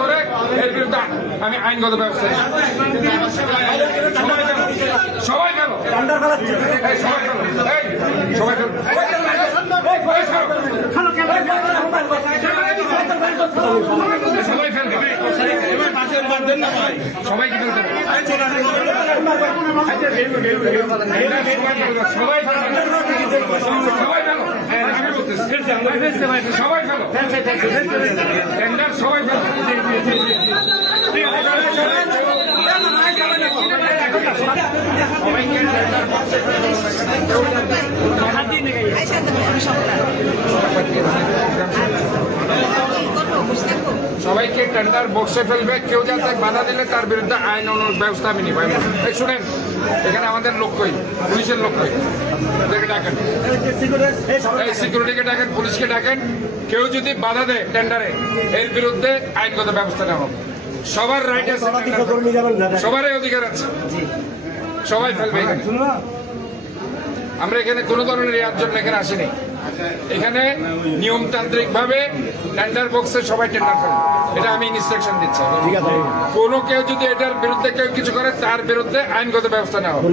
করে এর বিরুদ্ধে আমি আইনগত ব্যবস্থা সবাই গেল সবাই সবাই ফেলবে সবাই কি ফেলতে সবাই সবাই ফেলো টেন্ডার সবাই সবাইকে টেন্ডার বক্সে ফেলবে কেউ যাতে বাধা দিলে তার বিরুদ্ধে আইন ব্যবস্থা আমি নিব। শুনেন এখানে আমাদের লক্ষ্যই পুলিশের লক্ষ্যই ডাকেন সিকিউরিটিকে ডাকেন পুলিশকে ডাকেন কেউ যদি বাধা দেয় টেন্ডারে এর বিরুদ্ধে আইনগত ব্যবস্থা নেওয়া হবে। সবার রাইট আছে সবারই অধিকার আছে সবাই ফেলবে এখানে আমরা এখানে কোনো ধরনের ইয়ার জন্য এখানে আসিনি এখানে নিয়মতান্ত্রিক ভাবে টেন্ডার বক্সে সবাই টেন্ডার ফেলবে এটা আমি ইনস্ট্রাকশন দিচ্ছি কোনো কেউ যদি এটার বিরুদ্ধে কেউ কিছু করে তার বিরুদ্ধে আইনগত ব্যবস্থা নেওয়া হবে।